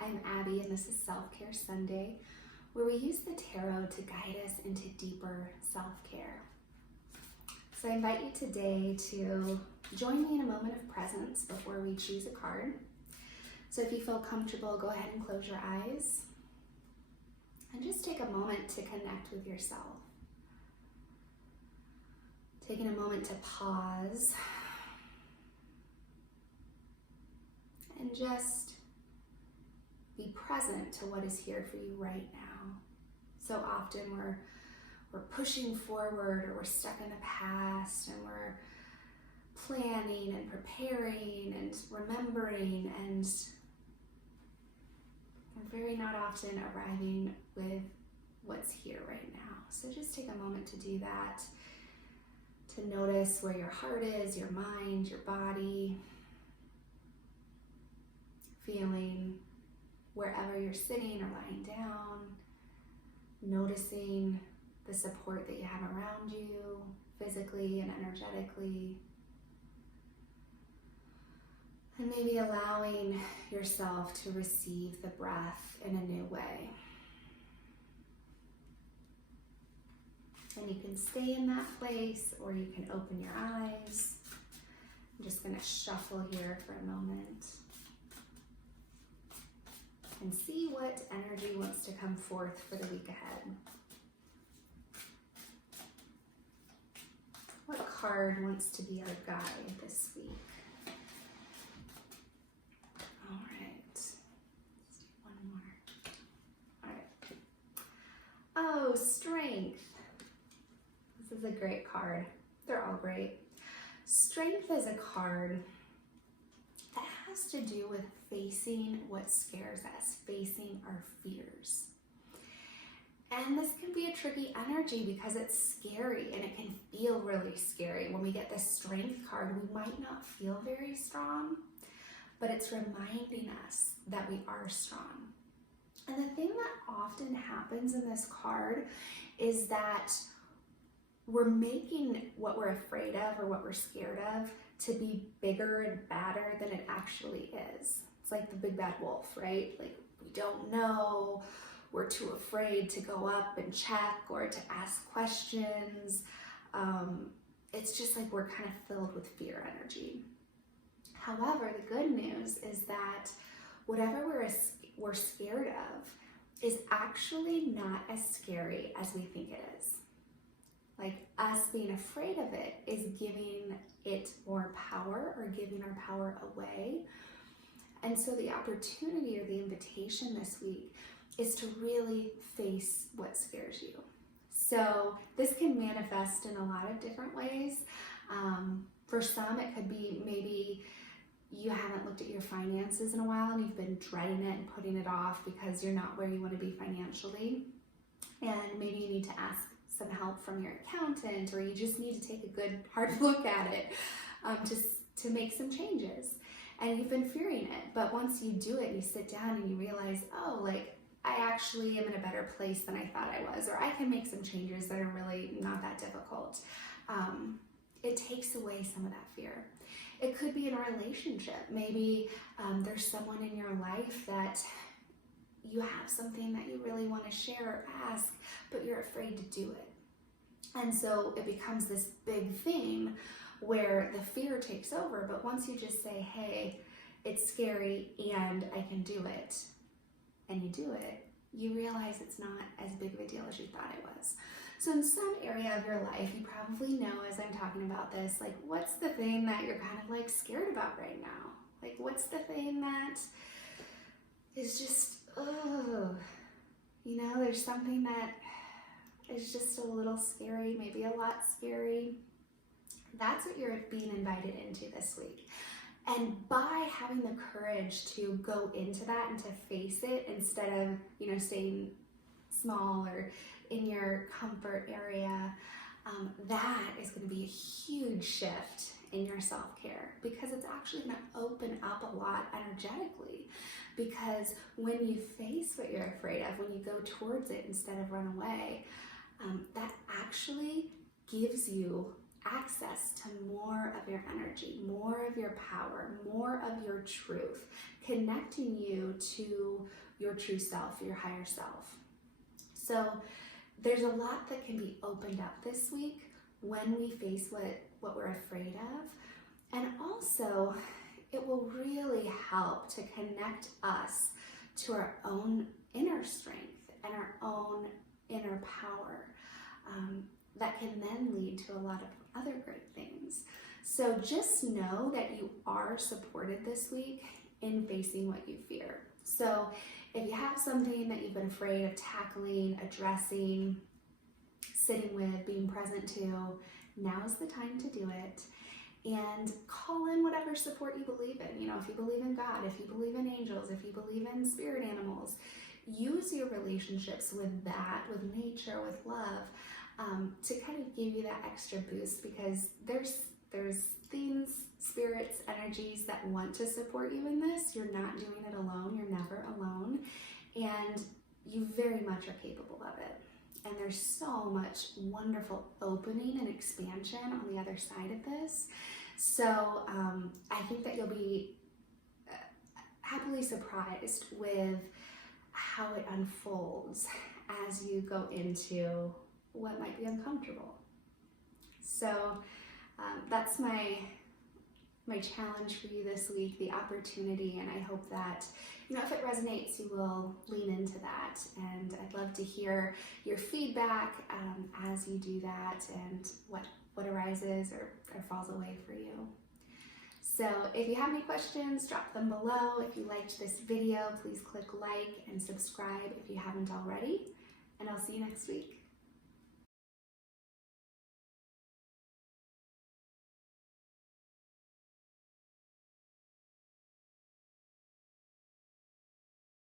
I'm Abby, and this is Self-Care Sunday, where we use the tarot to guide us into deeper self-care. So I invite you today to join me in a moment of presence before we choose a card. So if you feel comfortable, go ahead and close your eyes and just take a moment to connect with yourself. Taking a moment to pause and just be present to what is here for you right now. So often we're pushing forward, or we're stuck in the past, and we're planning and preparing and remembering, and we're very not often arriving with what's here right now. So just take a moment to do that, to notice where your heart is, your mind, your body, feeling wherever you're sitting or lying down, noticing the support that you have around you, physically and energetically, and maybe allowing yourself to receive the breath in a new way. And you can stay in that place, or you can open your eyes. I'm just going to shuffle here for a moment and see what energy wants to come forth for the week ahead. What card wants to be our guide this week? All right, let's do one more. All right. Oh, Strength. This is a great card. They're all great. Strength is a card that has to do with facing what scares us, facing our fears. And this can be a tricky energy because it's scary, and it can feel really scary. When we get the Strength card, we might not feel very strong, but it's reminding us that we are strong. And the thing that often happens in this card is that we're making what we're afraid of or what we're scared of to be bigger and badder than it actually is. It's like the big bad wolf, right? Like, we don't know, we're too afraid to go up and check or to ask questions. It's just like we're kind of filled with fear energy. However, the good news is that whatever we're scared of is actually not as scary as we think it is. Like, us being afraid of it is giving it more power, or giving our power away. And so the opportunity or the invitation this week is to really face what scares you. So this can manifest in a lot of different ways. For some, it could be maybe you haven't looked at your finances in a while and you've been dreading it and putting it off because you're not where you want to be financially. And maybe you need to ask some help from your accountant, or you just need to take a good hard look at it to make some changes. And you've been fearing it, but once you do it, you sit down and you realize, oh, like, I actually am in a better place than I thought I was, or I can make some changes that are really not that difficult. It takes away some of that fear. It could be in a relationship. Maybe there's someone in your life that you have something that you really want to share or ask, but you're afraid to do it. And so it becomes this big thing where the fear takes over. But once you just say, hey, it's scary and I can do it, and you do it, you realize it's not as big of a deal as you thought it was. So in some area of your life, you probably know, as I'm talking about this, like, what's the thing that you're kind of like scared about right now? Like, what's the thing that is just, there's something that is just a little scary, maybe a lot scary. That's what you're being invited into this week. And by having the courage to go into that and to face it, instead of, staying small or in your comfort area, that is going to be a huge shift in your self-care, because it's actually going to open up a lot energetically. Because when you face what you're afraid of, when you go towards it instead of run away, that actually gives you access to more of your energy, more of your power, more of your truth, connecting you to your true self, your higher self. So there's a lot that can be opened up this week when we face what we're afraid of. And also, it will really help to connect us to our own inner strength and our own inner power. That can then lead to a lot of other great things. So just know that you are supported this week in facing what you fear. So if you have something that you've been afraid of tackling, addressing, sitting with, being present to, now's the time to do it. And call in whatever support you believe in. You know, if you believe in God, if you believe in angels, if you believe in spirit animals, use your relationships with that, with nature, with love, to kind of give you that extra boost, because there's things, spirits, energies that want to support you in this. You're not doing it alone. You're never alone. And you very much are capable of it. And there's so much wonderful opening and expansion on the other side of this. So I think that you'll be happily surprised with how it unfolds as you go into what might be uncomfortable. So that's my challenge for you this week, the opportunity, and I hope that, you know, if it resonates, you will lean into that. And I'd love to hear your feedback as you do that, and what arises or falls away for you. So if you have any questions, drop them below. If you liked this video, please click like and subscribe if you haven't already, and I'll see you next week.